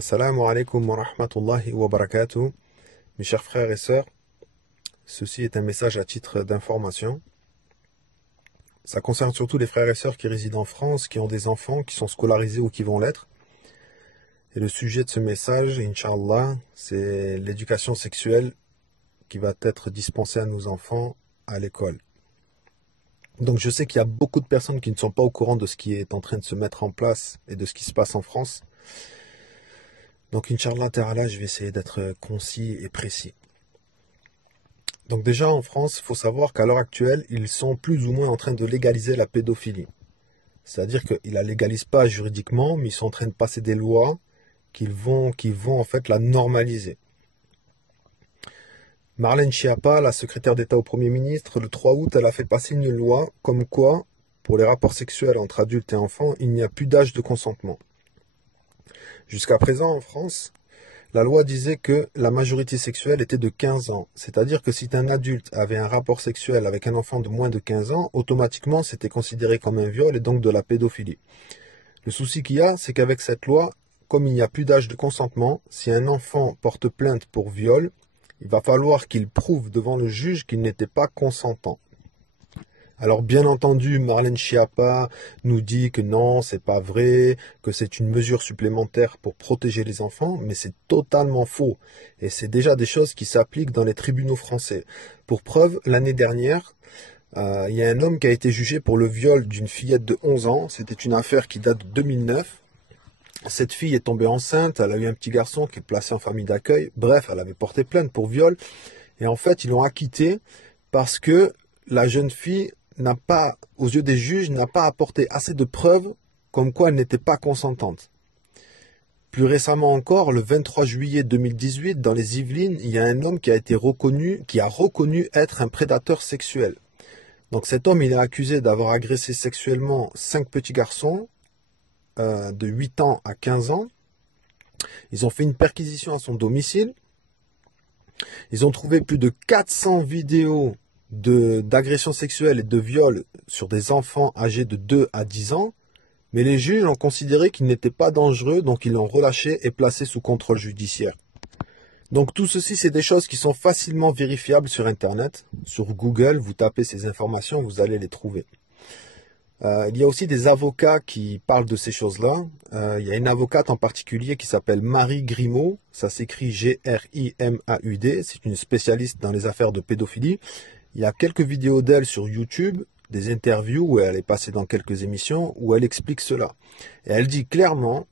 Assalamu alaikum wa rahmatullahi wa barakatuh. Mes chers frères et sœurs, ceci est un message à titre d'information. Ça concerne surtout les frères et sœurs qui résident en France, qui ont des enfants, qui sont scolarisés ou qui vont l'être. Et le sujet de ce message, Inch'Allah, c'est l'éducation sexuelle qui va être dispensée à nos enfants à l'école. Donc je sais qu'il y a beaucoup de personnes qui ne sont pas au courant de ce qui est en train de se mettre en place et de ce qui se passe en France. Donc Inch'Allah Ta'ala, je vais essayer d'être concis et précis. Donc déjà en France, il faut savoir qu'à l'heure actuelle, ils sont plus ou moins en train de légaliser la pédophilie. C'est-à-dire qu'ils ne la légalisent pas juridiquement, mais ils sont en train de passer des lois qui vont en fait la normaliser. Marlène Schiappa, la secrétaire d'État au Premier ministre, le 3 août, elle a fait passer une loi comme quoi, pour les rapports sexuels entre adultes et enfants, il n'y a plus d'âge de consentement. Jusqu'à présent en France, la loi disait que la majorité sexuelle était de 15 ans. C'est-à-dire que si un adulte avait un rapport sexuel avec un enfant de moins de 15 ans, automatiquement c'était considéré comme un viol et donc de la pédophilie. Le souci qu'il y a, c'est qu'avec cette loi, comme il n'y a plus d'âge de consentement, si un enfant porte plainte pour viol, il va falloir qu'il prouve devant le juge qu'il n'était pas consentant. Alors bien entendu, Marlène Schiappa nous dit que non, c'est pas vrai, que c'est une mesure supplémentaire pour protéger les enfants, mais c'est totalement faux. Et c'est déjà des choses qui s'appliquent dans les tribunaux français. Pour preuve, l'année dernière, il y a un homme qui a été jugé pour le viol d'une fillette de 11 ans. C'était une affaire qui date de 2009. Cette fille est tombée enceinte, elle a eu un petit garçon qui est placé en famille d'accueil. Bref, elle avait porté plainte pour viol. Et en fait, ils l'ont acquittée parce que la jeune fille n'a pas, aux yeux des juges, n'a pas apporté assez de preuves comme quoi elle n'était pas consentante. Plus récemment encore, le 23 juillet 2018, dans les Yvelines, il y a un homme qui a reconnu être un prédateur sexuel. Donc cet homme, il est accusé d'avoir agressé sexuellement 5 petits garçons de 8 ans à 15 ans. Ils ont fait une perquisition à son domicile. Ils ont trouvé plus de 400 vidéos d'agressions sexuelles et de viols sur des enfants âgés de 2 à 10 ans, mais les juges ont considéré qu'ils n'étaient pas dangereux, donc ils l'ont relâché et placé sous contrôle judiciaire. Donc tout ceci, c'est des choses qui sont facilement vérifiables sur Internet. Sur Google, vous tapez ces informations, vous allez les trouver. Il y a aussi des avocats qui parlent de ces choses-là. Il y a une avocate en particulier qui s'appelle Marie Grimaud. Ça s'écrit G-R-I-M-A-U-D. C'est une spécialiste dans les affaires de pédophilie. Il y a quelques vidéos d'elle sur YouTube, des interviews où elle est passée dans quelques émissions, où elle explique cela. Et elle dit clairement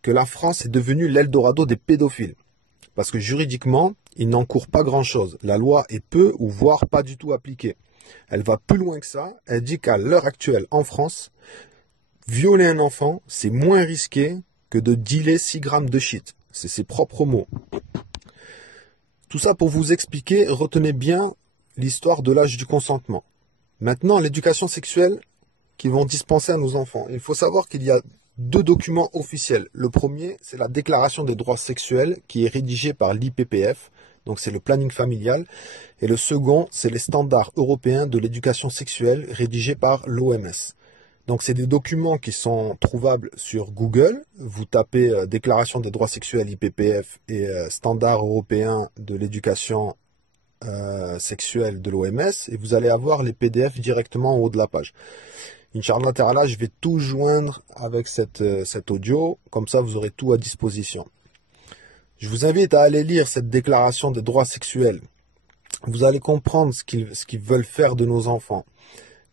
que la France est devenue l'Eldorado des pédophiles. Parce que juridiquement, ils n'encourent pas grand-chose. La loi est peu ou voire pas du tout appliquée. Elle va plus loin que ça. Elle dit qu'à l'heure actuelle, en France, violer un enfant, c'est moins risqué que de dealer 6 grammes de shit. C'est ses propres mots. Tout ça pour vous expliquer, retenez bien l'histoire de l'âge du consentement. Maintenant, l'éducation sexuelle qu'ils vont dispenser à nos enfants. Il faut savoir qu'il y a 2 documents officiels. Le premier, c'est la Déclaration des droits sexuels qui est rédigée par l'IPPF. Donc c'est le planning familial. Et le second, c'est les standards européens de l'éducation sexuelle rédigés par l'OMS. Donc c'est des documents qui sont trouvables sur Google. Vous tapez Déclaration des droits sexuels IPPF et standards européens de l'éducation sexuelle de l'OMS et vous allez avoir les PDF directement en haut de la page. Inch'Allah Ta'ala, je vais tout joindre avec cet audio, comme ça vous aurez tout à disposition. Je vous invite à aller lire cette déclaration des droits sexuels. Vous allez comprendre ce qu'ils veulent faire de nos enfants.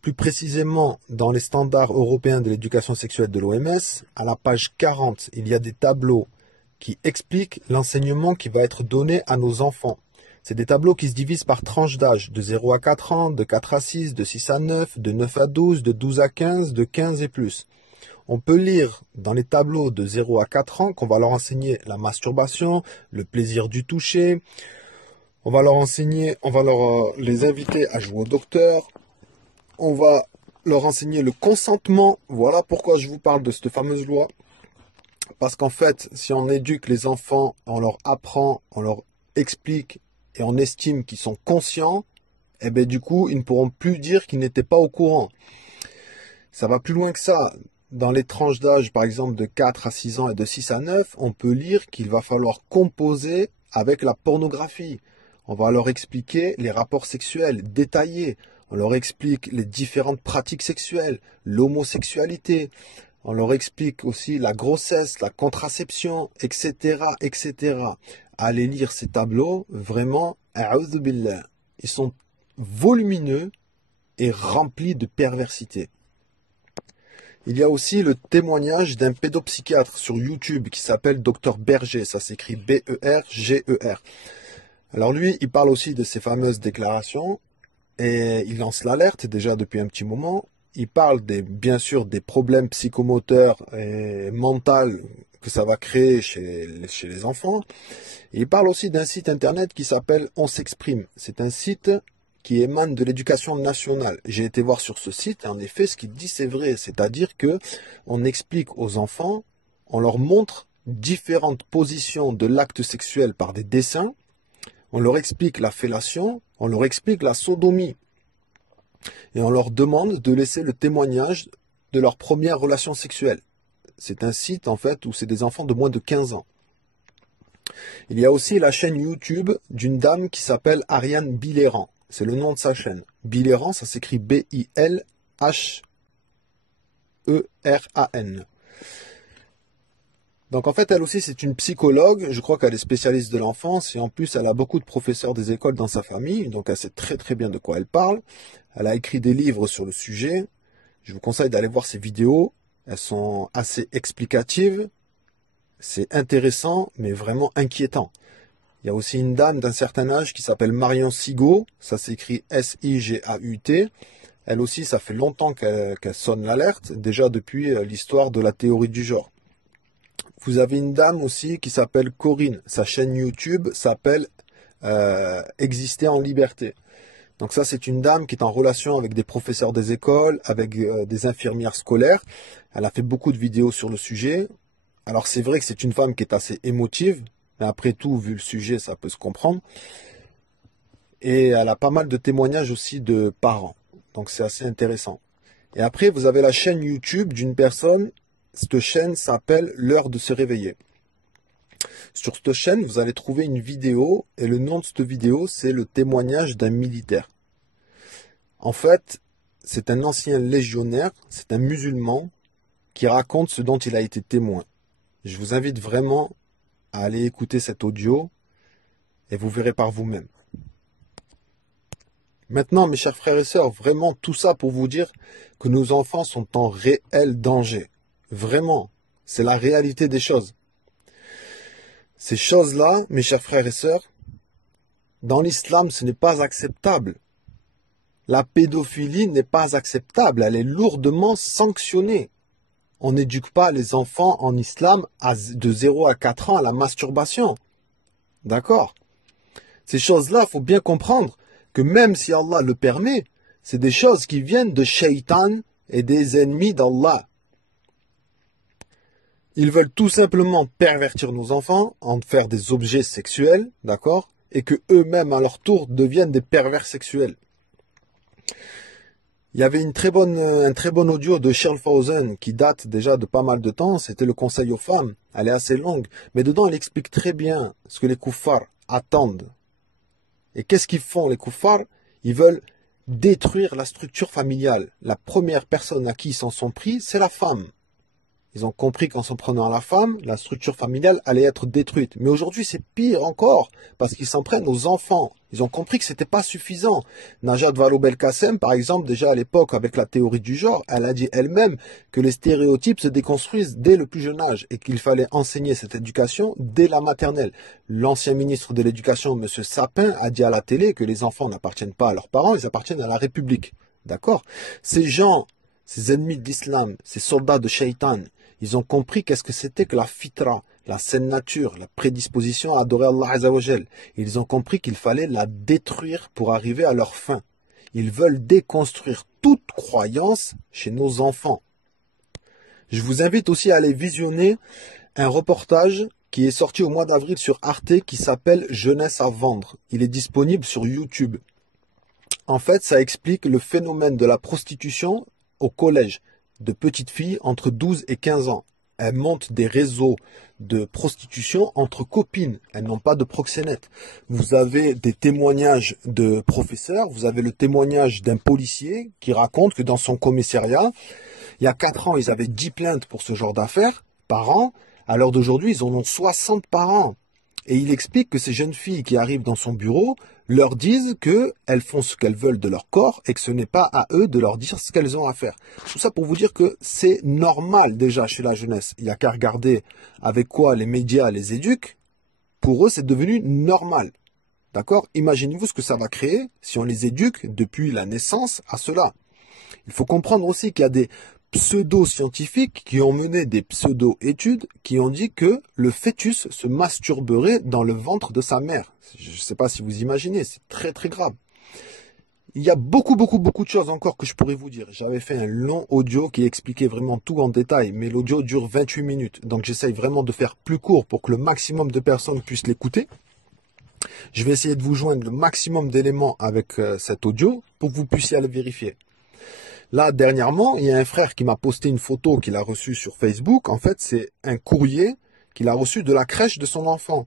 Plus précisément, dans les standards européens de l'éducation sexuelle de l'OMS, à la page 40, il y a des tableaux qui expliquent l'enseignement qui va être donné à nos enfants. C'est des tableaux qui se divisent par tranches d'âge, de 0 à 4 ans, de 4 à 6, de 6 à 9, de 9 à 12, de 12 à 15, de 15 et plus. On peut lire dans les tableaux de 0 à 4 ans qu'on va leur enseigner la masturbation, le plaisir du toucher. On va les inviter à jouer au docteur. On va leur enseigner le consentement. Voilà pourquoi je vous parle de cette fameuse loi. Parce qu'en fait, si on éduque les enfants, on leur apprend, on leur explique et on estime qu'ils sont conscients, eh bien du coup, ils ne pourront plus dire qu'ils n'étaient pas au courant. Ça va plus loin que ça. dans les tranches d'âge, par exemple, de 4 à 6 ans et de 6 à 9, on peut lire qu'il va falloir composer avec la pornographie. On va leur expliquer les rapports sexuels détaillés. On leur explique les différentes pratiques sexuelles, l'homosexualité. On leur explique aussi la grossesse, la contraception, etc., etc. Allez lire ces tableaux, vraiment, a'oudhu billah. Ils sont volumineux et remplis de perversité. Il y a aussi le témoignage d'un pédopsychiatre sur YouTube qui s'appelle Dr Berger, ça s'écrit B-E-R-G-E-R. Alors lui, il parle aussi de ces fameuses déclarations et il lance l'alerte déjà depuis un petit moment. Il parle bien sûr des problèmes psychomoteurs et mentaux que ça va créer chez les enfants. Et il parle aussi d'un site internet qui s'appelle On s'exprime. C'est un site qui émane de l'éducation nationale. J'ai été voir sur ce site et en effet, ce qu'il dit, c'est vrai. C'est-à-dire que on explique aux enfants, on leur montre différentes positions de l'acte sexuel par des dessins, on leur explique la fellation, on leur explique la sodomie. Et on leur demande de laisser le témoignage de leur première relation sexuelle. C'est un site, en fait, où c'est des enfants de moins de 15 ans. Il y a aussi la chaîne YouTube d'une dame qui s'appelle Ariane Biléran. C'est le nom de sa chaîne. Biléran, ça s'écrit B-I-L-H-E-R-A-N. Donc en fait, elle aussi, c'est une psychologue. Je crois qu'elle est spécialiste de l'enfance. Et en plus, elle a beaucoup de professeurs des écoles dans sa famille. Donc elle sait très très bien de quoi elle parle. Elle a écrit des livres sur le sujet. Je vous conseille d'aller voir ses vidéos. Elles sont assez explicatives. C'est intéressant, mais vraiment inquiétant. Il y a aussi une dame d'un certain âge qui s'appelle Marion Sigaud. Ça s'écrit S-I-G-A-U-T. Elle aussi, ça fait longtemps qu'elle sonne l'alerte, déjà depuis l'histoire de la théorie du genre. Vous avez une dame aussi qui s'appelle Corinne. Sa chaîne YouTube s'appelle Exister en liberté. Donc ça, c'est une dame qui est en relation avec des professeurs des écoles, avec des infirmières scolaires. Elle a fait beaucoup de vidéos sur le sujet. Alors c'est vrai que c'est une femme qui est assez émotive, mais après tout, vu le sujet, ça peut se comprendre. Et elle a pas mal de témoignages aussi de parents. Donc c'est assez intéressant. Et après, vous avez la chaîne YouTube d'une personne. Cette chaîne s'appelle L'heure de se réveiller. Sur cette chaîne, vous allez trouver une vidéo, et le nom de cette vidéo, c'est le témoignage d'un militaire. En fait, c'est un ancien légionnaire, c'est un musulman, qui raconte ce dont il a été témoin. Je vous invite vraiment à aller écouter cet audio, et vous verrez par vous-même. Maintenant, mes chers frères et sœurs, vraiment tout ça pour vous dire que nos enfants sont en réel danger. Vraiment, c'est la réalité des choses. Ces choses-là, mes chers frères et sœurs, dans l'islam, ce n'est pas acceptable. La pédophilie n'est pas acceptable, elle est lourdement sanctionnée. On n'éduque pas les enfants en islam de 0 à 4 ans à la masturbation. D'accord? Ces choses-là, il faut bien comprendre que même si Allah le permet, c'est des choses qui viennent de Shaitan et des ennemis d'Allah. Ils veulent tout simplement pervertir nos enfants, en faire des objets sexuels, d'accord? Et que eux-mêmes, à leur tour, deviennent des pervers sexuels. Il y avait un très bon audio de Charles Fawzan qui date déjà de pas mal de temps. C'était le conseil aux femmes. Elle est assez longue. Mais dedans, elle explique très bien ce que les kuffars attendent. Et qu'est-ce qu'ils font, les kuffars? Ils veulent détruire la structure familiale. La première personne à qui ils s'en sont pris, c'est la femme. Ils ont compris qu'en s'en prenant à la femme, la structure familiale allait être détruite. Mais aujourd'hui, c'est pire encore, parce qu'ils s'en prennent aux enfants. Ils ont compris que c'était pas suffisant. Najat Vallaud-Belkacem, par exemple, déjà à l'époque, avec la théorie du genre, elle a dit elle-même que les stéréotypes se déconstruisent dès le plus jeune âge et qu'il fallait enseigner cette éducation dès la maternelle. L'ancien ministre de l'Éducation, M. Sapin, a dit à la télé que les enfants n'appartiennent pas à leurs parents, ils appartiennent à la République. D'accord? Ces gens, ces ennemis de l'islam, ces soldats de Shaitan, ils ont compris qu'est-ce que c'était que la fitra, la saine nature, la prédisposition à adorer Allah Azzawajal. Ils ont compris qu'il fallait la détruire pour arriver à leur fin. Ils veulent déconstruire toute croyance chez nos enfants. Je vous invite aussi à aller visionner un reportage qui est sorti au mois d'avril sur Arte qui s'appelle Jeunesse à vendre. Il est disponible sur YouTube. En fait, ça explique le phénomène de la prostitution au collège. de petites filles entre 12 et 15 ans. Elles montent des réseaux de prostitution entre copines. Elles n'ont pas de proxénètes. Vous avez des témoignages de professeurs, vous avez le témoignage d'un policier qui raconte que dans son commissariat, il y a 4 ans, ils avaient 10 plaintes pour ce genre d'affaires par an. À l'heure d'aujourd'hui, ils en ont 60 par an. Et il explique que ces jeunes filles qui arrivent dans son bureau leur disent qu'elles font ce qu'elles veulent de leur corps et que ce n'est pas à eux de leur dire ce qu'elles ont à faire. Tout ça pour vous dire que c'est normal déjà chez la jeunesse. Il n'y a qu'à regarder avec quoi les médias les éduquent. Pour eux, c'est devenu normal. D'accord? Imaginez-vous ce que ça va créer si on les éduque depuis la naissance à cela. Il faut comprendre aussi qu'il y a des pseudo-scientifiques qui ont mené des pseudo-études qui ont dit que le fœtus se masturberait dans le ventre de sa mère. Je ne sais pas si vous imaginez, c'est très très grave. Il y a beaucoup de choses encore que je pourrais vous dire. J'avais fait un long audio qui expliquait vraiment tout en détail, mais l'audio dure 28 minutes. Donc j'essaye vraiment de faire plus court pour que le maximum de personnes puissent l'écouter. Je vais essayer de vous joindre le maximum d'éléments avec cet audio pour que vous puissiez aller vérifier. Là, dernièrement, il y a un frère qui m'a posté une photo qu'il a reçue sur Facebook. En fait, c'est un courrier qu'il a reçu de la crèche de son enfant.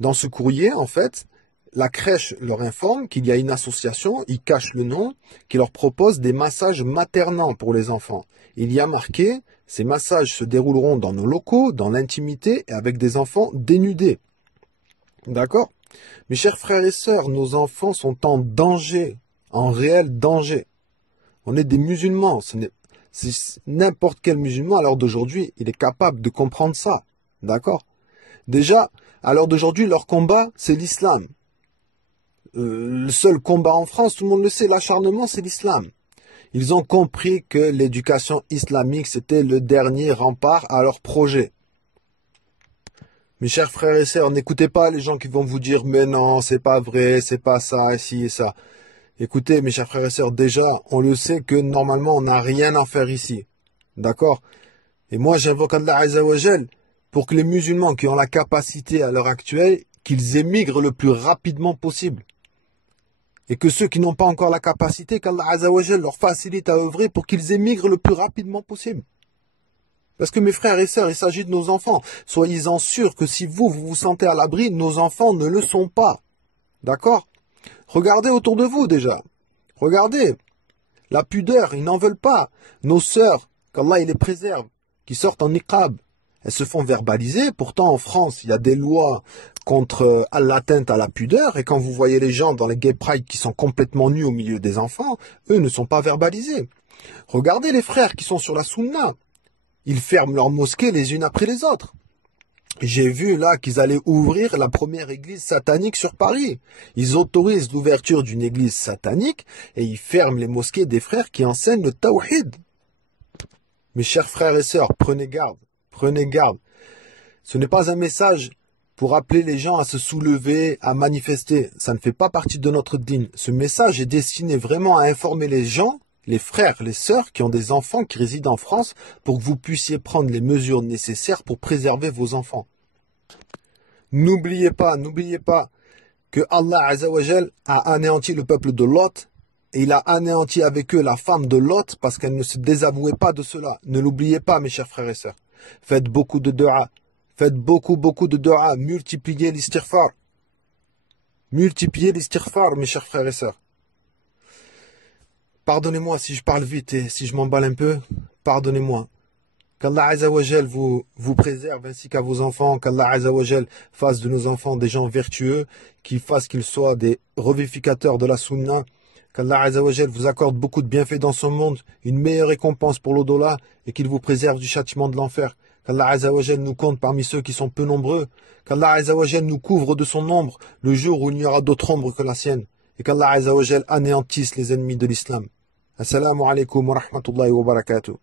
Dans ce courrier, en fait, la crèche leur informe qu'il y a une association, ils cachent le nom, qui leur propose des massages maternants pour les enfants. Il y a marqué, ces massages se dérouleront dans nos locaux, dans l'intimité et avec des enfants dénudés. D'accord? Mes chers frères et sœurs, nos enfants sont en danger, en réel danger. On est des musulmans, c'est n'importe quel musulman à l'heure d'aujourd'hui, il est capable de comprendre ça. D'accord? Déjà, à l'heure d'aujourd'hui, leur combat, c'est l'islam. Le seul combat en France, tout le monde le sait, l'acharnement, c'est l'islam. Ils ont compris que l'éducation islamique, c'était le dernier rempart à leur projet. Mes chers frères et sœurs, n'écoutez pas les gens qui vont vous dire « Mais non, c'est pas vrai, c'est pas ça, et ci et ça ». Écoutez, mes chers frères et sœurs, déjà, on le sait que normalement, on n'a rien à faire ici. D'accord? Et moi, j'invoque Allah Azza wa Jal pour que les musulmans qui ont la capacité à l'heure actuelle, qu'ils émigrent le plus rapidement possible. Et que ceux qui n'ont pas encore la capacité, qu'Allah Azza wa Jal leur facilite à œuvrer pour qu'ils émigrent le plus rapidement possible. Parce que mes frères et sœurs, il s'agit de nos enfants. Soyez-en sûrs que si vous vous sentez à l'abri, nos enfants ne le sont pas. D'accord? Regardez autour de vous déjà. Regardez. La pudeur, ils n'en veulent pas. Nos sœurs, qu'Allah il les préserve, qui sortent en niqab, elles se font verbaliser. Pourtant, en France, il y a des lois contre l'atteinte à la pudeur. Et quand vous voyez les gens dans les gay pride qui sont complètement nus au milieu des enfants, eux ne sont pas verbalisés. Regardez les frères qui sont sur la sunna. Ils ferment leurs mosquées les unes après les autres. J'ai vu là qu'ils allaient ouvrir la première église satanique sur Paris. Ils autorisent l'ouverture d'une église satanique et ils ferment les mosquées des frères qui enseignent le tawhid. Mes chers frères et sœurs, prenez garde, prenez garde. Ce n'est pas un message pour appeler les gens à se soulever, à manifester. Ça ne fait pas partie de notre dîne. Ce message est destiné vraiment à informer les gens, les frères, les sœurs qui ont des enfants qui résident en France pour que vous puissiez prendre les mesures nécessaires pour préserver vos enfants. N'oubliez pas que Allah Azza wa Jal a anéanti le peuple de Lot et il a anéanti avec eux la femme de Lot parce qu'elle ne se désavouait pas de cela. Ne l'oubliez pas, mes chers frères et sœurs. Faites beaucoup de dua. Faites beaucoup de dua. Multipliez l'istighfar. Multipliez l'istighfar, mes chers frères et sœurs. Pardonnez-moi si je parle vite et si je m'emballe un peu. Pardonnez-moi. Qu'Allah Azza wa Jal vous préserve ainsi qu'à vos enfants. Qu'Allah Azza wa Jal fasse de nos enfants des gens vertueux, qu'il fasse qu'ils soient des revivificateurs de la sunna. Qu'Allah Azza wa Jal vous accorde beaucoup de bienfaits dans ce monde, une meilleure récompense pour l'au-delà et qu'il vous préserve du châtiment de l'enfer. Qu'Allah Azza wa Jal nous compte parmi ceux qui sont peu nombreux. Qu'Allah Azza wa Jal nous couvre de son ombre le jour où il n'y aura d'autre ombre que la sienne. Et qu'Allah Azza wa Jal anéantisse les ennemis de l'islam. Assalamu alaikum wa rahmatullahi wa barakatuh.